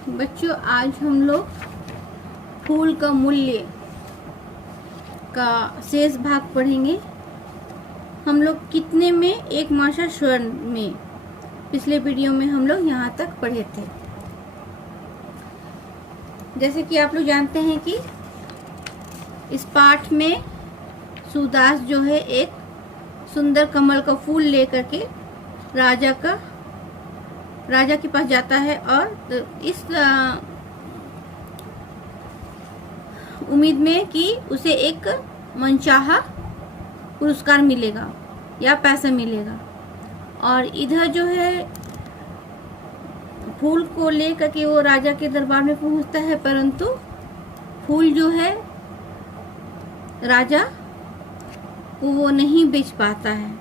बच्चों, आज हम लोग फूल का मूल्य का शेष भाग पढ़ेंगे। हम लोग कितने में एक मासा स्वर्ण में पिछले वीडियो में हम लोग यहाँ तक पढ़े थे। जैसे कि आप लोग जानते हैं कि इस पाठ में सूरदास जो है एक सुंदर कमल का फूल लेकर के राजा के पास जाता है और इस उम्मीद में कि उसे एक मनचाहा पुरस्कार मिलेगा या पैसा मिलेगा। और इधर जो है फूल को लेकर के वो राजा के दरबार में पहुंचता है, परंतु फूल जो है राजा वो नहीं बेच पाता है।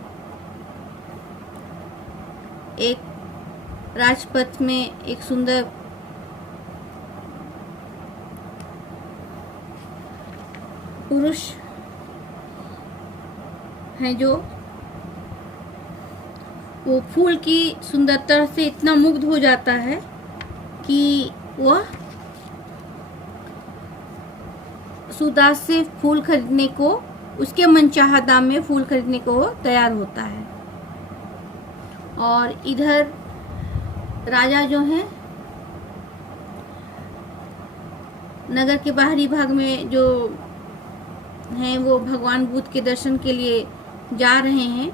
एक राजपथ में एक सुंदर पुरुष है जो वो फूल की सुंदरता से इतना मुग्ध हो जाता है कि वह सूरदास से फूल खरीदने को, उसके मनचाहा दाम में फूल खरीदने को तैयार होता है। और इधर राजा जो है नगर के बाहरी भाग में जो हैं वो भगवान बुद्ध के दर्शन के लिए जा रहे हैं।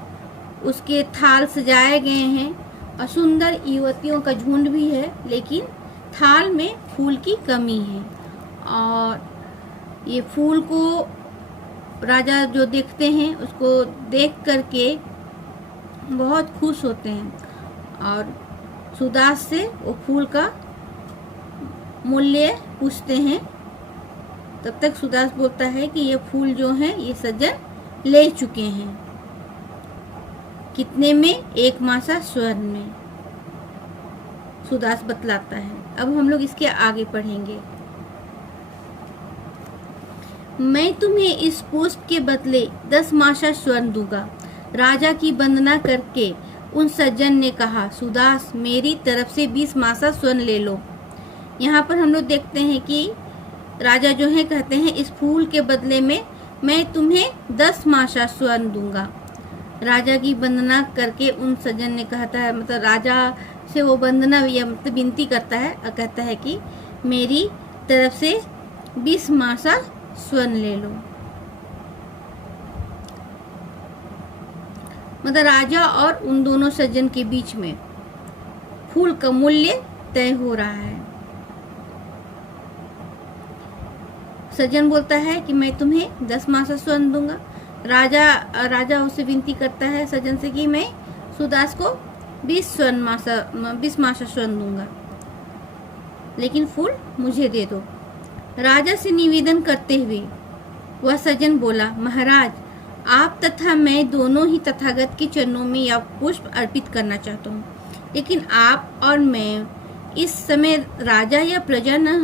उसके थाल सजाए गए हैं और सुंदर युवतियों का झुंड भी है, लेकिन थाल में फूल की कमी है। और ये फूल को राजा जो देखते हैं उसको देख करके बहुत खुश होते हैं और सूरदास से वो फूल का मूल्य पूछते हैं। तब तक सूरदास बोलता है कि ये फूल जो हैं ये सज्जन ले चुके हैं। कितने में? एक मासा स्वर्ण में, सूरदास बतलाता है। अब हम लोग इसके आगे पढ़ेंगे। मैं तुम्हें इस पुष्प के बदले 10 मासा स्वर्ण दूंगा। राजा की वंदना करके उन सज्जन ने कहा, सूरदास मेरी तरफ से 20 मासा स्वर्ण ले लो। यहाँ पर हम लोग देखते हैं कि राजा जो है कहते हैं इस फूल के बदले में मैं तुम्हें 10 मासा स्वर्ण दूंगा। राजा की वंदना करके उन सज्जन ने कहता है, मतलब राजा से वो वंदना या मतलब विनती करता है और कहता है कि मेरी तरफ से 20 मासा स्वर्ण ले लो। मतलब राजा और उन दोनों सज्जन के बीच में फूल का मूल्य तय हो रहा है। सज्जन बोलता है कि मैं तुम्हें 10 मासा स्वर्ण दूंगा। राजा उसे विनती करता है सज्जन से कि मैं सूरदास को 20 मासा स्वर्ण दूंगा, लेकिन फूल मुझे दे दो। राजा से निवेदन करते हुए वह सज्जन बोला, महाराज आप तथा मैं दोनों ही तथागत के चरणों में यह पुष्प अर्पित करना चाहता हूँ, लेकिन आप और मैं इस समय राजा या प्रजा न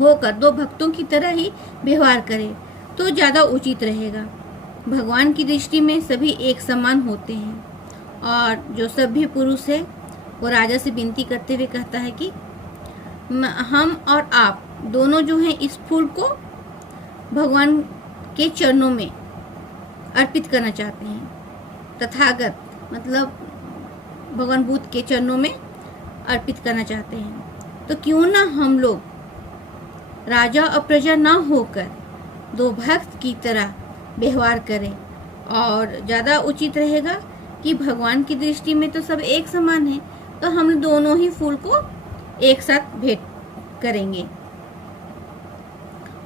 होकर दो भक्तों की तरह ही व्यवहार करें तो ज़्यादा उचित रहेगा। भगवान की दृष्टि में सभी एक समान होते हैं। और जो सभ्य पुरुष है वो राजा से विनती करते हुए कहता है कि हम और आप दोनों जो हैं इस फूल को भगवान के चरणों में अर्पित करना चाहते हैं। तथागत मतलब भगवान बुद्ध के चरणों में अर्पित करना चाहते हैं। तो क्यों ना हम लोग राजा और प्रजा ना होकर दो भक्त की तरह व्यवहार करें, और ज़्यादा उचित रहेगा कि भगवान की दृष्टि में तो सब एक समान है, तो हम दोनों ही फूल को एक साथ भेंट करेंगे।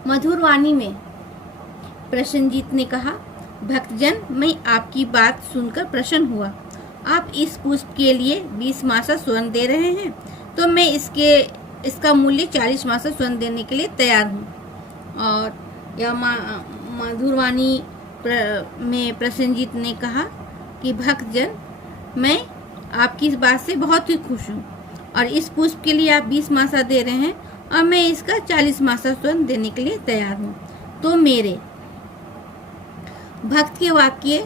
मधुर वाणी में प्रसन्नजीत ने कहा, भक्तजन मैं आपकी बात सुनकर प्रसन्न हुआ। आप इस पुष्प के लिए 20 मासा स्वर्ण दे रहे हैं, तो मैं इसका मूल्य 40 मासा स्वर्ण देने के लिए तैयार हूँ। और यह मधुरवाणी में प्रसन्नजीत ने कहा कि भक्तजन मैं आपकी इस बात से बहुत ही खुश हूँ, और इस पुष्प के लिए आप 20 मासा दे रहे हैं और मैं इसका 40 मासा स्वर्ण देने के लिए तैयार हूँ। तो मेरे भक्त के वाक्य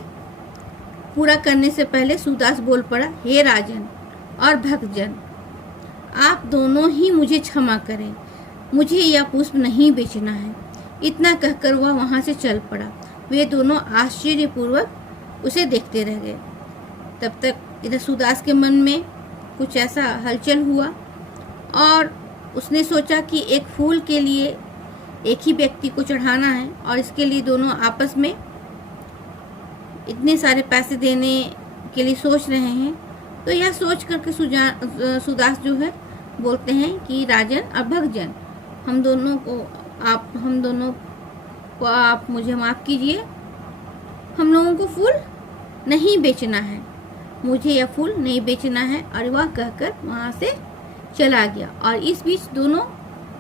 पूरा करने से पहले सूरदास बोल पड़ा, हे राजन और भक्तजन, आप दोनों ही मुझे क्षमा करें, मुझे यह पुष्प नहीं बेचना है। इतना कहकर वह वहाँ से चल पड़ा। वे दोनों आश्चर्यपूर्वक उसे देखते रह गए। तब तक इधर सुदास के मन में कुछ ऐसा हलचल हुआ और उसने सोचा कि एक फूल के लिए एक ही व्यक्ति को चढ़ाना है और इसके लिए दोनों आपस में इतने सारे पैसे देने के लिए सोच रहे हैं। तो यह सोच करके सुदास जो है बोलते हैं कि राजन और भक्तजन, हम दोनों को आप मुझे माफ़ कीजिए, हम लोगों को फूल नहीं बेचना है, मुझे यह फूल नहीं बेचना है। और वह कहकर वहाँ से चला गया। और इस बीच दोनों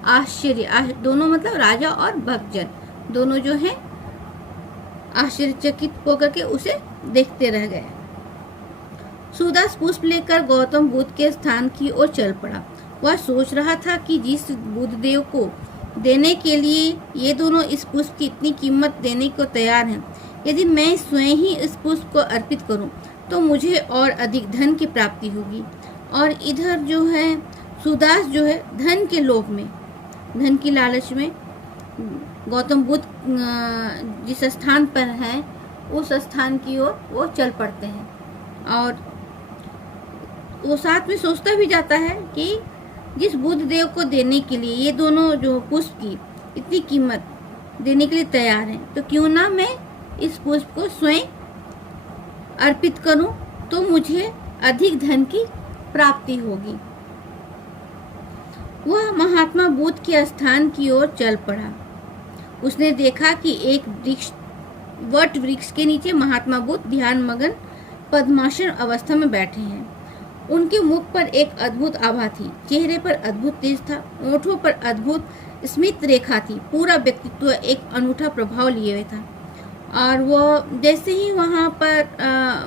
दोनों मतलब राजा और भक्तजन दोनों जो हैं आश्चर्यचकित होकर के उसे देखते रह गए। सुदास पुष्प लेकर गौतम बुद्ध के स्थान की ओर चल पड़ा। वह सोच रहा था कि जिस बुद्ध देव को देने के लिए ये दोनों इस पुष्प की इतनी कीमत देने को तैयार हैं, यदि मैं स्वयं ही इस पुष्प को अर्पित करूं तो मुझे और अधिक धन की प्राप्ति होगी। और इधर जो है सुदास जो है धन के लोभ में, धन की लालच में गौतम बुद्ध जिस स्थान पर है उस स्थान की ओर वो चल पड़ते हैं। और वो साथ में सोचता भी जाता है कि जिस बुद्ध देव को देने के लिए ये दोनों जो पुष्प की इतनी कीमत देने के लिए तैयार हैं, तो क्यों ना मैं इस पुष्प को स्वयं अर्पित करूं तो मुझे अधिक धन की प्राप्ति होगी। वह महात्मा बुद्ध के स्थान की ओर चल पड़ा। उसने देखा कि एक वट वृक्ष के नीचे महात्मा बुद्ध ध्यान मगन पद्मासन अवस्था में बैठे हैं। उनके मुख पर एक अद्भुत आभा थी, चेहरे पर अद्भुत तेज था, ओठों पर अद्भुत स्मित रेखा थी, पूरा व्यक्तित्व एक अनूठा प्रभाव लिए हुए था। और वो जैसे ही वहाँ पर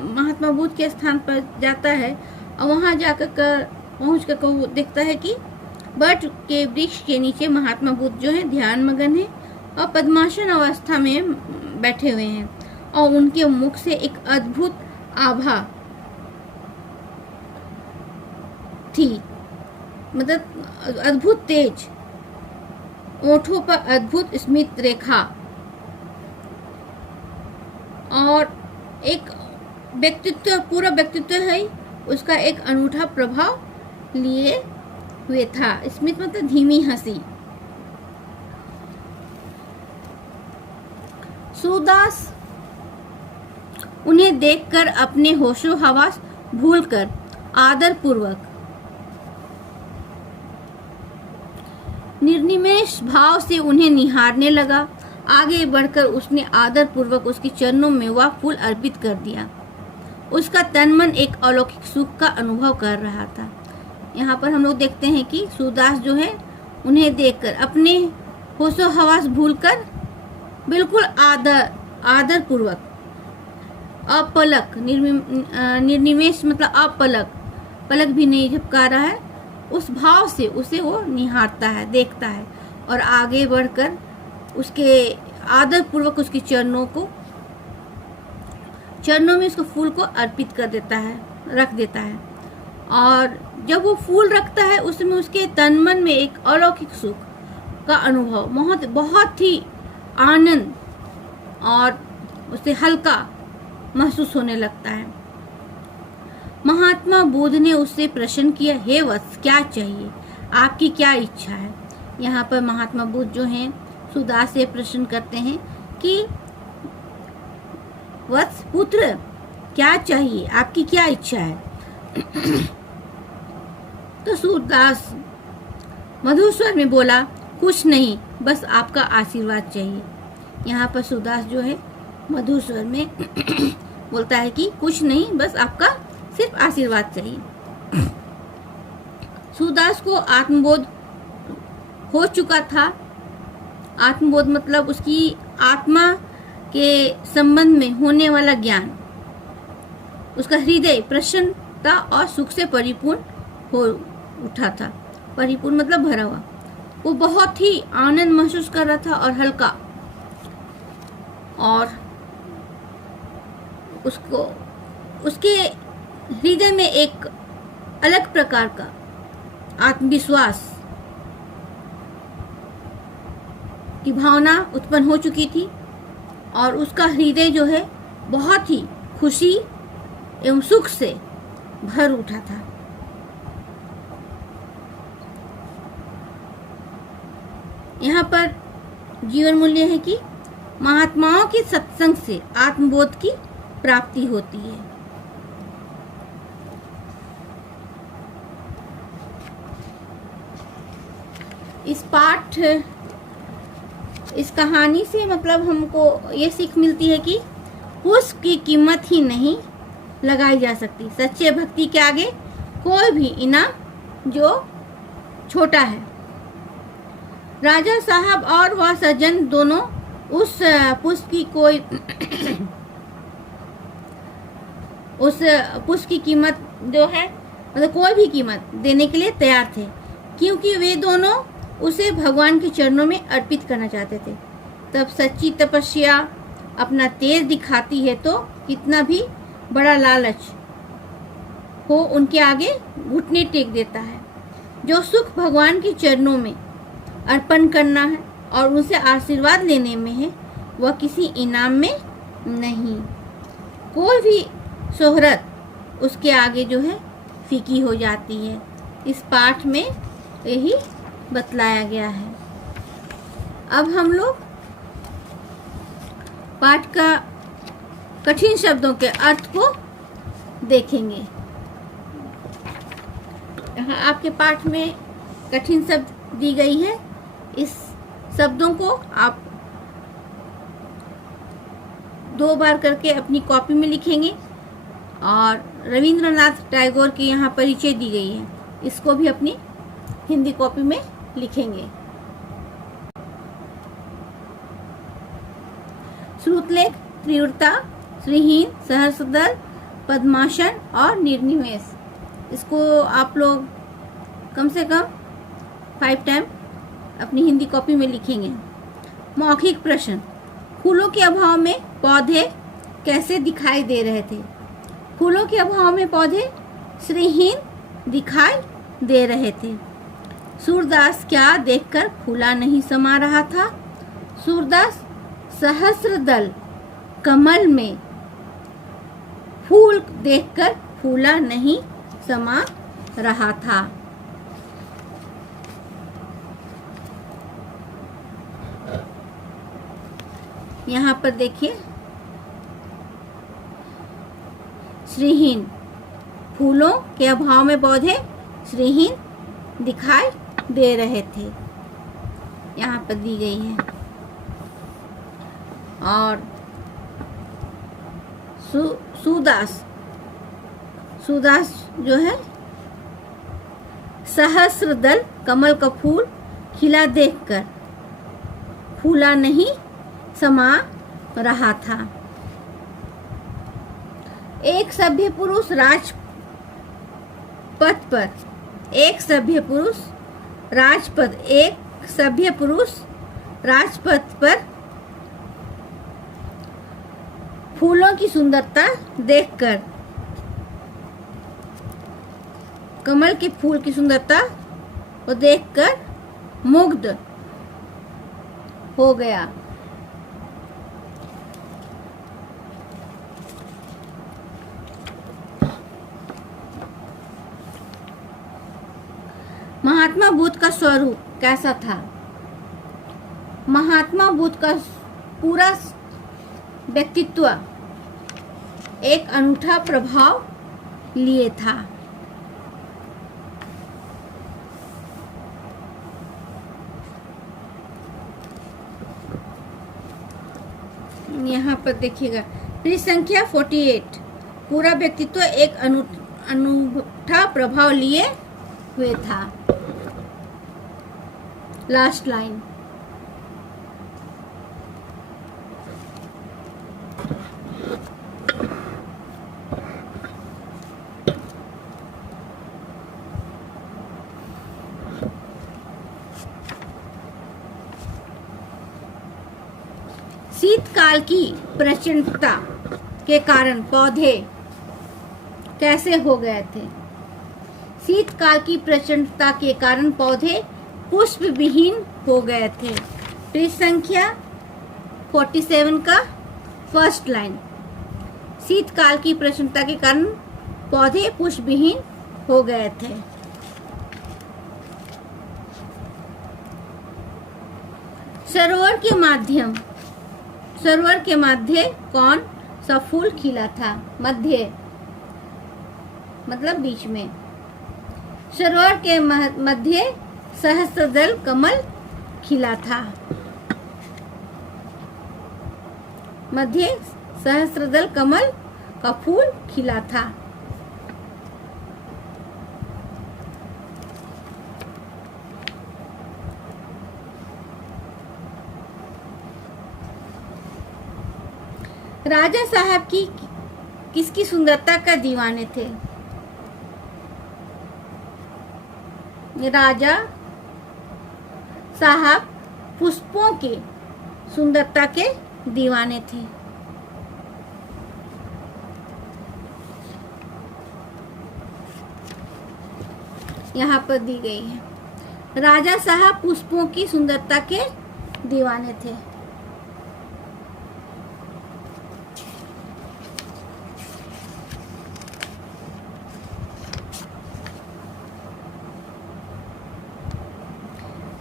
महात्मा बुद्ध के स्थान पर जाता है और वहाँ जाकर पहुँच कर वो देखता है कि वट के वृक्ष के नीचे महात्मा बुद्ध जो है ध्यान मगन है और पद्मासन अवस्था में बैठे हुए हैं और उनके मुख से एक अद्भुत आभा थी, मतलब अद्भुत तेज, ओठों पर अद्भुत स्मित रेखा और एक व्यक्तित्व, पूरा व्यक्तित्व है उसका एक अनूठा प्रभाव लिए हुए था। स्मित मतलब धीमी हंसी। सुदास उन्हें देखकर अपने होशो हवास भूलकर आदर पूर्वक निर्निमेष भाव से उन्हें निहारने लगा। आगे बढ़कर उसने आदर पूर्वक उसके चरणों में वह फूल अर्पित कर दिया। उसका तन मन एक अलौकिक सुख का अनुभव कर रहा था। यहाँ पर हम लोग देखते हैं कि सुदास जो है उन्हें देखकर अपने होशो हवास भूलकर बिल्कुल आदर पूर्वक अपलक, निर्निमेष मतलब अपलक, पलक भी नहीं झपका रहा है, उस भाव से उसे वो निहारता है, देखता है और आगे बढ़कर उसके आदर पूर्वक उसके चरणों में उसको फूल को अर्पित कर देता है, रख देता है। और जब वो फूल रखता है उसमें उसके तन मन में एक अलौकिक सुख का अनुभव, बहुत ही आनंद और उसे हल्का महसूस होने लगता है। महात्मा बुद्ध ने उससे प्रश्न किया, हे वत्स, क्या चाहिए, आपकी क्या इच्छा है। यहाँ पर महात्मा बुद्ध जो हैं सुदास से प्रश्न करते हैं कि वत्स पुत्र, क्या चाहिए, आपकी क्या इच्छा है। तो सुदास मधुर स्वर में बोला, कुछ नहीं, बस आपका आशीर्वाद चाहिए। यहाँ पर सुदास जो है मधुर स्वर में बोलता है कि कुछ नहीं, बस आपका सिर्फ आशीर्वाद चाहिए। सुदास को आत्मबोध हो चुका था। आत्मबोध मतलब उसकी आत्मा के संबंध में होने वाला ज्ञान, उसका हृदय प्रसन्नता और सुख से परिपूर्ण हो उठा था। परिपूर्ण मतलब भरा हुआ। वो बहुत ही आनंद महसूस कर रहा था और हल्का, और उसके हृदय में एक अलग प्रकार का आत्मविश्वास की भावना उत्पन्न हो चुकी थी और उसका हृदय जो है बहुत ही खुशी एवं सुख से भर उठा था। यहाँ पर जीवन मूल्य है कि महात्माओं के सत्संग से आत्मबोध की प्राप्ति होती है। इस कहानी से मतलब हमको ये सीख मिलती है कि पुष्प की कीमत ही नहीं लगाई जा सकती। सच्चे भक्ति के आगे कोई भी इनाम जो छोटा है। राजा साहब और वह सज्जन दोनों उस पुष्प की उस पुष्प की कीमत जो है मतलब कोई भी कीमत देने के लिए तैयार थे, क्योंकि वे दोनों उसे भगवान के चरणों में अर्पित करना चाहते थे। तब सच्ची तपस्या अपना तेज दिखाती है तो कितना भी बड़ा लालच हो उनके आगे घुटने टेक देता है। जो सुख भगवान के चरणों में अर्पण करना है और उनसे आशीर्वाद लेने में है, वह किसी इनाम में नहीं। कोई भी शोहरत उसके आगे जो है फीकी हो जाती है। इस पाठ में यही बतलाया गया है। अब हम लोग पाठ का कठिन शब्दों के अर्थ को देखेंगे। यहाँ आपके पाठ में कठिन शब्द दी गई है। इस शब्दों को आप 2 बार करके अपनी कॉपी में लिखेंगे और रविंद्रनाथ टैगोर की यहाँ परिचय दी गई है, इसको भी अपनी हिंदी कॉपी में लिखेंगे। श्रुतलेख, तीव्रता, श्रीहीन, सहस्रदल, पद्मासन और निर्निमेष, इसको आप लोग कम से कम 5 टाइम अपनी हिंदी कॉपी में लिखेंगे। मौखिक प्रश्न। फूलों के अभाव में पौधे कैसे दिखाई दे रहे थे? फूलों के अभाव में पौधे श्रीहीन दिखाई दे रहे थे। सूरदास क्या देखकर फूला नहीं समा रहा था? सूरदास सहस्रदल कमल में फूल देखकर फूला नहीं समा रहा था। यहाँ पर देखिए, श्रीहीन, फूलों के अभाव में पौधे श्रीहीन दिखाई दे रहे थे, यहाँ पर दी गई है। और सुदास जो है सहस्रदल कमल का फूल खिला देखकर फूला नहीं समा रहा था। एक सभ्य पुरुष राजपथ पर एक सभ्य पुरुष राजपथ पर फूलों की सुंदरता देखकर, कमल के फूल की सुंदरता को देखकर मुग्ध हो गया। महात्मा बुद्ध का स्वरूप कैसा था? महात्मा बुद्ध का पूरा व्यक्तित्व एक अनूठा प्रभाव लिए था। यहाँ पर देखिएगा, पृष्ठ संख्या 48। पूरा व्यक्तित्व एक अनूठा प्रभाव लिए हुए था। Last line. शीतकाल की प्रचंडता के कारण पौधे कैसे हो गए थे? शीतकाल की प्रचंडता के कारण पौधे पुष्प विहीन हो गए थे। पृष्ठ संख्या 47 का फर्स्ट लाइन। शीतकाल की प्रचंडता के कारण पौधे पुष्प विहीन हो गए थे। सरोवर के मध्य कौन सा फूल खिला था? मध्य मतलब बीच में। सरोवर के मध्य सहस्त्रदल कमल खिला था। मध्य सहस्त्रदल कमल का फूल खिला था। राजा साहब किसकी सुंदरता का दीवाने थे? राजा साहब पुष्पों के सुंदरता के दीवाने थे। यहाँ पर दी गई है। राजा साहब पुष्पों की सुंदरता के दीवाने थे।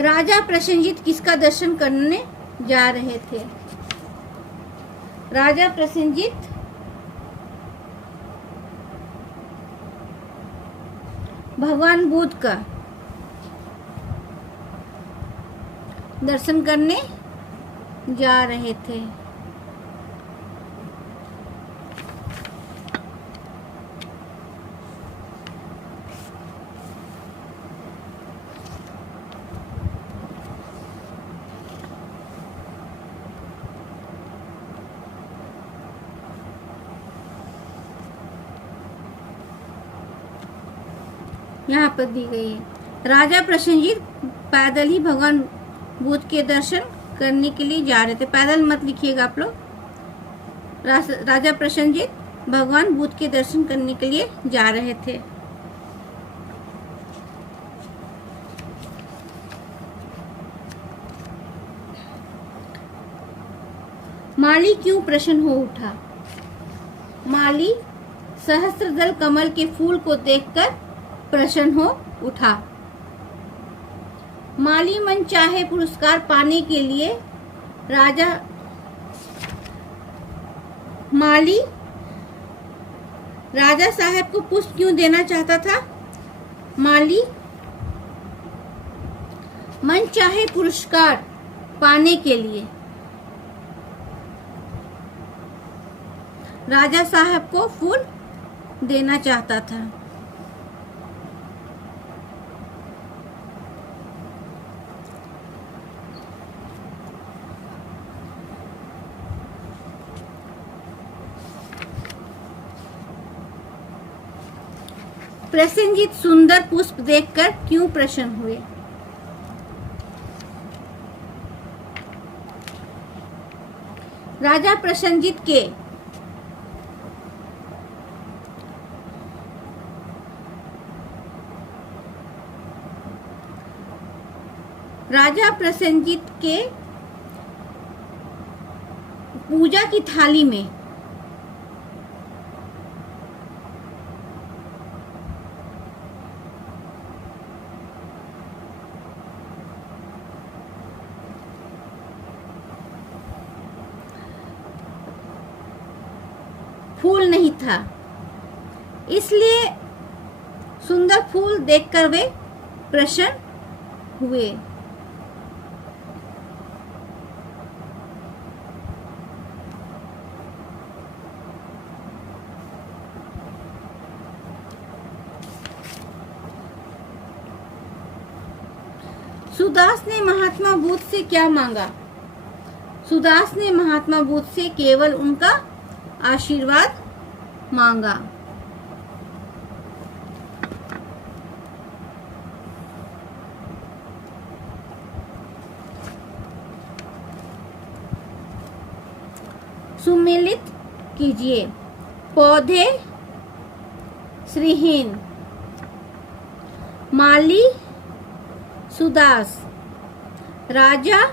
राजा प्रसेनजीत किसका दर्शन करने जा रहे थे? राजा प्रसेनजीत भगवान बुद्ध का दर्शन करने जा रहे थे। यहाँ पर दी गई है। राजा प्रसेनजीत पैदल ही भगवान बुद्ध के दर्शन करने के लिए जा रहे थे। पैदल मत लिखिएगा आप लोग। राजा प्रसेनजीत भगवान बुद्ध के दर्शन करने के लिए जा रहे थे। माली क्यों प्रसन्न हो उठा? माली सहस्त्रदल कमल के फूल को देखकर प्रसन्न हो उठा। माली मन चाहे पुरस्कार पाने के लिए माली राजा साहब को पुष्प क्यों देना चाहता था? माली मन चाहे पुरस्कार पाने के लिए राजा साहब को फूल देना चाहता था। प्रसेनजीत सुंदर पुष्प देखकर क्यों प्रसन्न हुए? राजा प्रसेनजीत के पूजा की थाली में फूल नहीं था, इसलिए सुंदर फूल देखकर वे प्रसन्न हुए। सुदास ने महात्मा बुद्ध से क्या मांगा? सुदास ने महात्मा बुद्ध से केवल उनका आशीर्वाद मांगा। सुमेलित कीजिए। पौधे श्रीहीन माली सुदास, राजा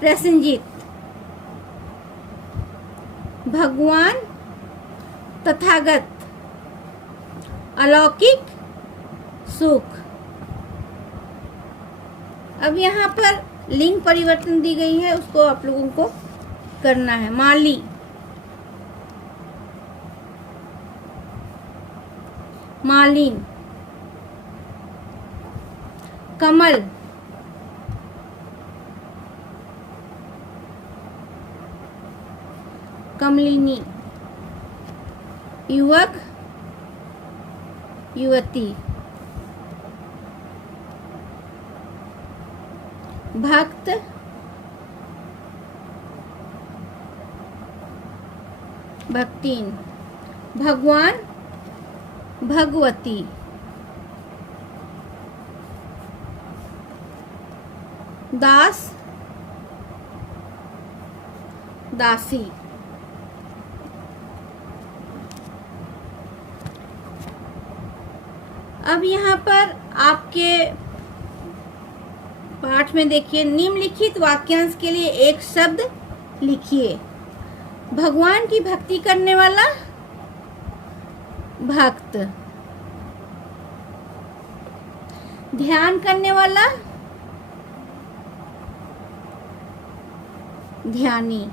प्रसेनजीत, भगवान तथागत, अलौकिक सुख। अब यहाँ पर लिंग परिवर्तन दी गई है, उसको आप लोगों को करना है। माली, मालिन, कमल, कमलिनी, युवक युवती, भक्त भक्तिन, भगवान भगवती, दास दासी। अब यहाँ पर आपके पाठ में देखिए, निम्नलिखित वाक्यांश के लिए एक शब्द लिखिए। भगवान की भक्ति करने वाला भक्त, ध्यान करने वाला ध्यानी,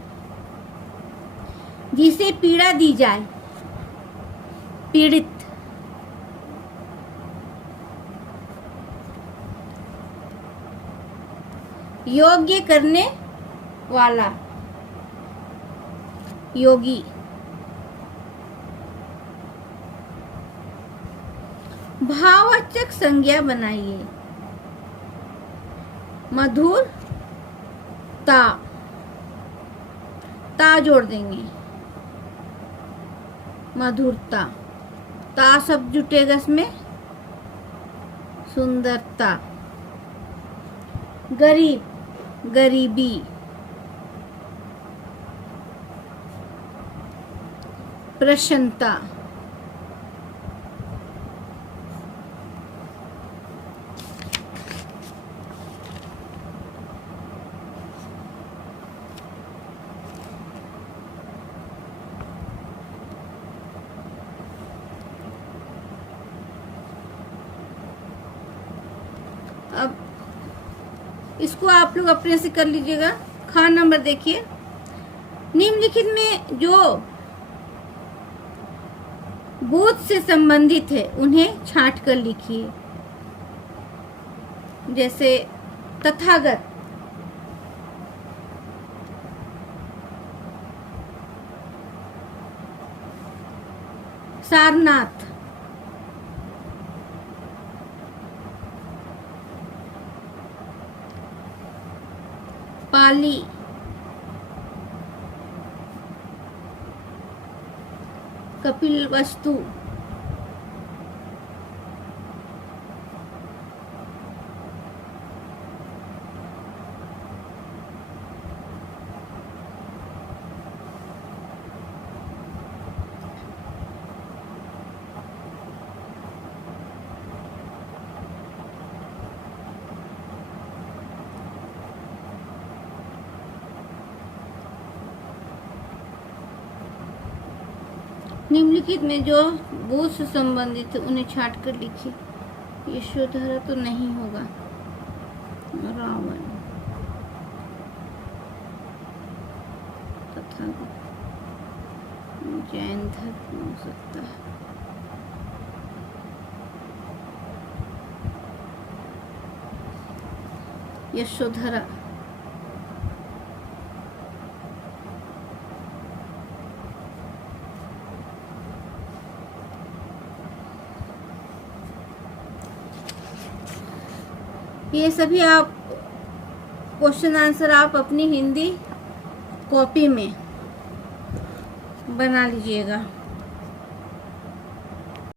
जिसे पीड़ा दी जाए पीड़ित, योग्य करने वाला योगी, भाववाचक संज्ञा बनाइए। मधुर ता जोड़ देंगे, मधुरता, ता सब जुटेगा इसमें, सुंदरता। गरीब गरीबी, प्रसन्नता, अब इसको आप लोग अपने से कर लीजिएगा। खा नंबर देखिए, निम्नलिखित में जो बोध से संबंधित है उन्हें छांट कर लिखिए। जैसे तथागत, सारनाथ, पाली, कपिलवस्तु, निम्नलिखित में जो बोध से संबंधित है उन्हें छांट कर लिखिए। यशोधरा तो नहीं होगा, रावण, तथागत, जैन धर्म हो सकता है, यशोधरा, ये सभी आप क्वेश्चन आंसर आप अपनी हिंदी कॉपी में बना लीजिएगा।